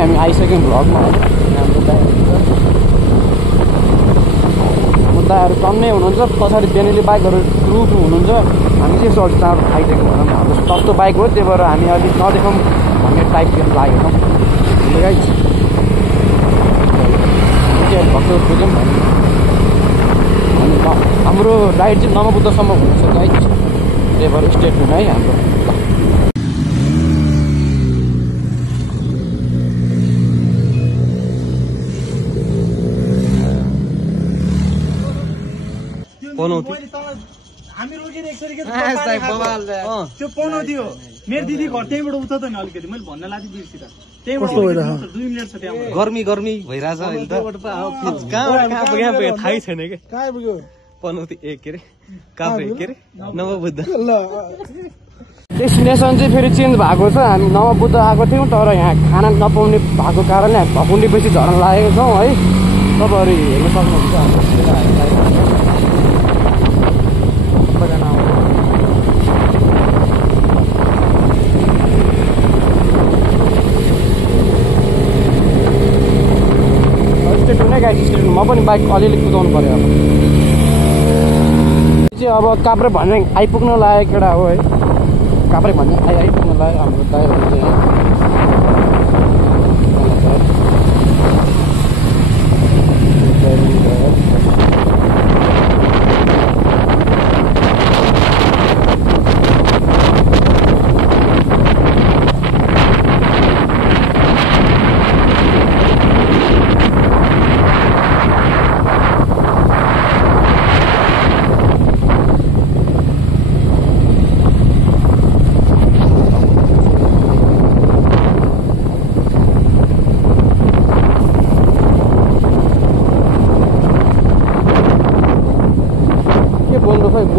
हामी आइसक्यौँ भ्लगमा होइन हाम्रो दाइहरू टन्नै हुनुहुन्छ पछाडि बेनेली बाइकहरू ग्रुप हुनुहुन्छ हामी चाहिँ यसो चाँडो आइदिएको भनौँ न हाम्रो सस्तो बाइक हो त्यही भएर हामी अलिक नदेखाउँ भन्ने टाइपको लागेको गाइज भक्तपुर बुझौँ भने हाम्रो राइड चाहिँ नमबुद्धसम्म हुनेछ गाइज त्यही भएर स्टेट हुनु है हाम्रो हामी रोकिरहेको त्यो पनौती हो मेरो दिदी घर त्यहीँबाट उता त नि अलिकति मैले भन्न लाँदै बिर्सी त त्यहीँबाट 2 मिनट छ त्यहाँ गर्मी भइरहेछ अहिले त कहाँ थाहै छैन कि कहाँ पुग्यो पनौती के अरे काभ्रे के अरे नमबुद्ध डेस्टिनेसन चाहिँ फेरि चेन्ज भएको छ हामी नमबुद्ध आएको थियौँ तर यहाँ खाना नपाउने भएको कारणले हामी भकुन्डी बेसी झर्न लागेको छौँ है तपाईँहरू हेर्न सक्नुहुन्छ म पनि बाइक अलिअलि कुदाउनु पर्यो अब चाहिँ अब काभ्रे भन्ने आइपुग्न लागेको केटा हो है काभ्रे भन्ने आइपुग्न लाग्यो हाम्रो दाइहरू चाहिँ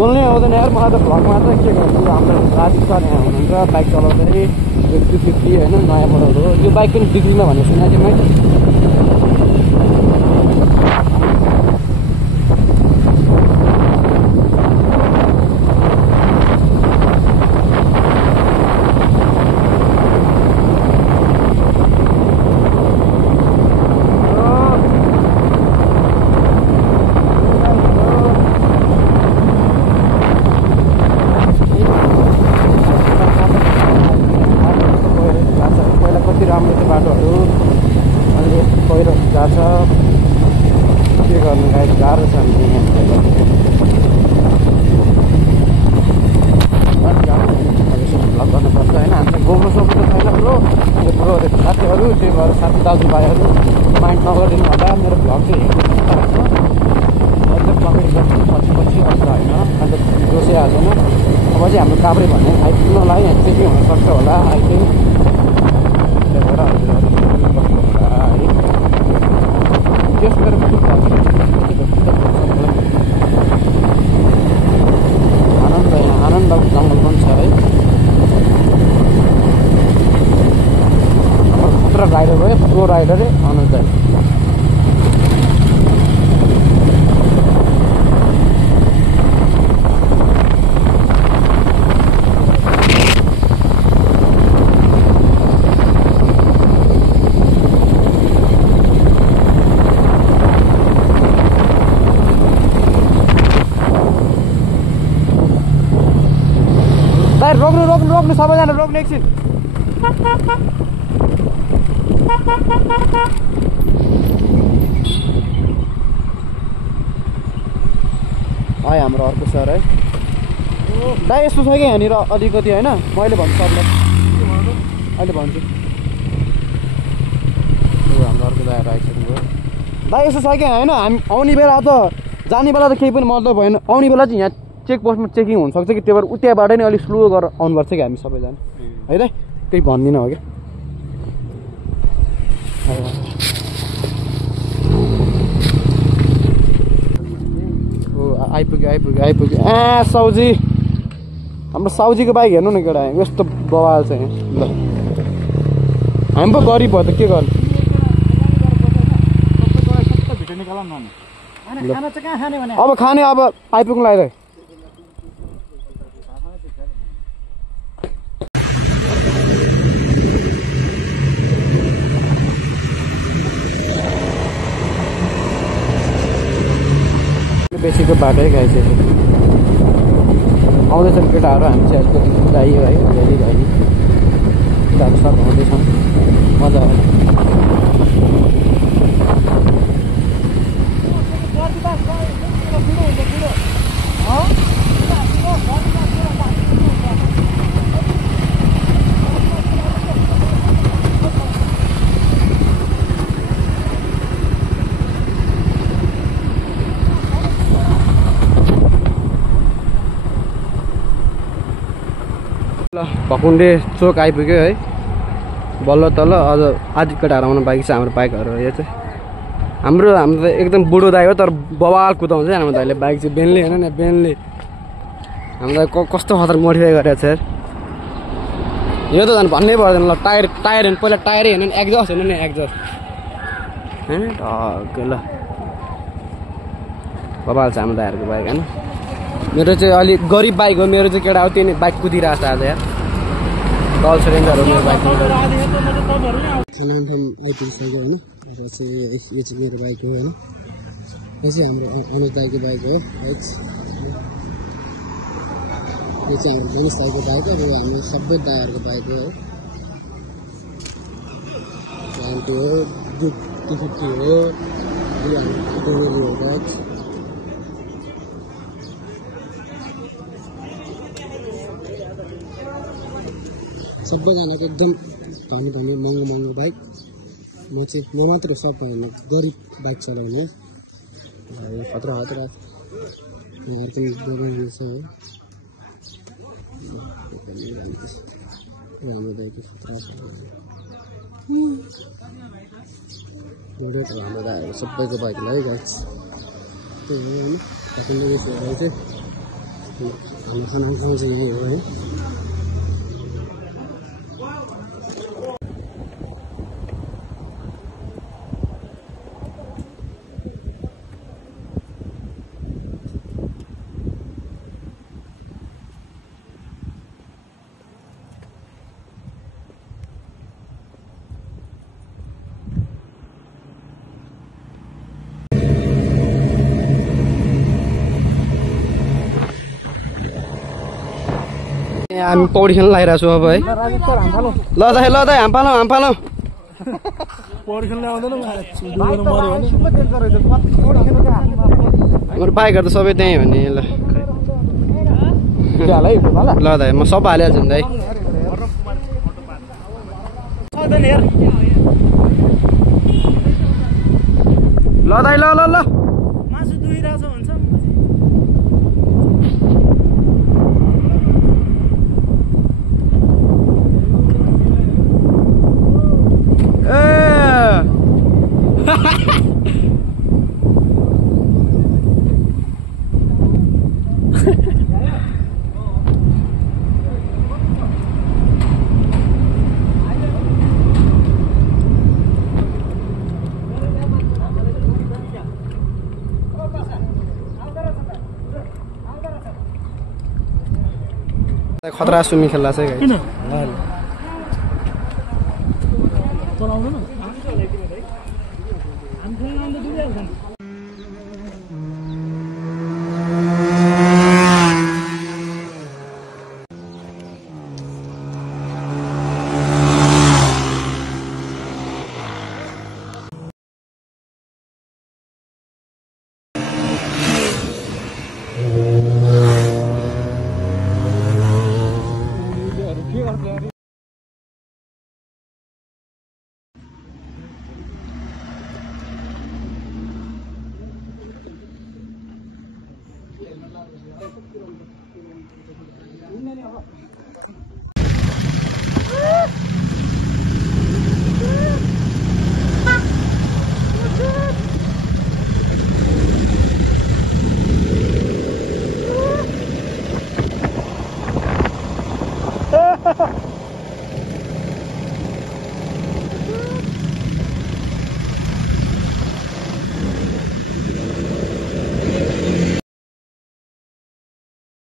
बोल्नै आउँदैन यार मलाई त भ्लगमा त के गर्नु हाम्रो राजीव सर यहाँ हुनुहुन्छ बाइक चलाउँदाखेरि 250 होइन नयाँ मोडल हो यो बाइक पनि बिग्रिन भन्ने सुनेको थिएँ मैले दाजुभाइहरू माइन्ड नगरिदिनु भन्दा मेरो भ्लग चाहिँ हेर्नु पछि अन्त होइन अन्त जोसै हाल्दैन अब चाहिँ हाम्रो काभ्रे भन्ने आइपुग्न लागि यहाँ चाहिँ के हुनसक्छ होला आई थिङ्क त्यही भएर त्यस गरेर आनन्द जङ्गल पनि छ है राइडर हो प्रो राइडर है अनुज दाई रोक्नु सबैजना रोक्नु एकछिन आयो हाम्रो अर्को सर है दाइ यस्तो छ कि यहाँनिर अलिकति होइन मैले भन्छु सबलाई अहिले भन्छु हाम्रो अर्को दाइहरू आइसक्नुभयो दाइ यस्तो छ कि होइन हामी आउने बेला त जाने बेला त केही पनि मतलब भएन आउने बेला चाहिँ यहाँ चेकपोस्टमा चेकिङ हुनसक्छ कि त्यही भएर उताबाट नै अलिक स्लो गरेर आउनुपर्छ कि हामी सबैजना है दाइ त्यही भन्दिनँ हो क्या आइपुग्यो साउजी हाम्रो साउजीको बाइक हेर्नु न केटा यस्तो बवाल छ यहाँ ल हामी पो गरिब भयो त के गर्नु अब खाने अब आइपुग्नु लाग्यो बेसीको बाटै गाइसक्यो आउँदैछन् केटाहरू हामी चाहिँ अलिकति गइयो है अलि केटाहरू सब आउँदैछन् मजा आयो ल भकुण्डे चोक आइपुग्यो है बल्ल तल अझ आदि केटाहरू आउनु बाइक छ हाम्रो बाइकहरू यो चाहिँ हाम्रो त एकदम बुढो दाइ हो तर बवाल कुदाउँछ हाम्रो दाइले बाइक चाहिँ बेनले होइन नि बेनले हाम्रो दाइ कस्तो खतर मोडिफाई गरेको छ यो त झन् भन्नै पर्दैन ल टायर होइन पहिला टायरै होइन नि एक्जस्ट होइन नि एक्जस्ट होइन ढक्कै ल बवाल छ हाम्रो दाइहरूको बाइक होइन मेरो चाहिँ अलिक गरिब बाइक हो मेरो चाहिँ केटा हो त्यो नि बाइक कुदिरहेको छ आज यार डल्स रेन्जर हो मेरो बाइक खानाथान आइपुगिसक्यो होइन र चाहिँ यो चाहिँ मेरो बाइक हो होइन यो चाहिँ हाम्रो अनुज दाइको बाइक हो है यो चाहिँ हाम्रो गणेश दाइको बाइक हो र हाम्रो सबै दाइहरूको बाइक हो है हो 250 हो यो हाम्रो बाइक सबैजनाको एकदम धनी महँगो बाइक म मात्र सबैभन्दा गरिब बाइक चलाउने खतरा यहाँहरू पनि दोकानहरू छ है हाम्रो दाइको खतरा छ हाम्रो दाइहरू सबैको बाइकलाई गाइस त्यही हो होइन हाम्रो खाना ठाउँ चाहिँ यही हो है हामी पौडी खेल्न लागिरहेको छु अब है ल दाइ हाम फालौँ हाम्रो बाइकहरू त सबै त्यहीँ हो नि ल दाइ म सब हालिहाल्छु नि दाइ ल दाइ ल मासु दुइरहेछ हुन्छ खतरा स्विमिङ खेल्ला चाहिँ किन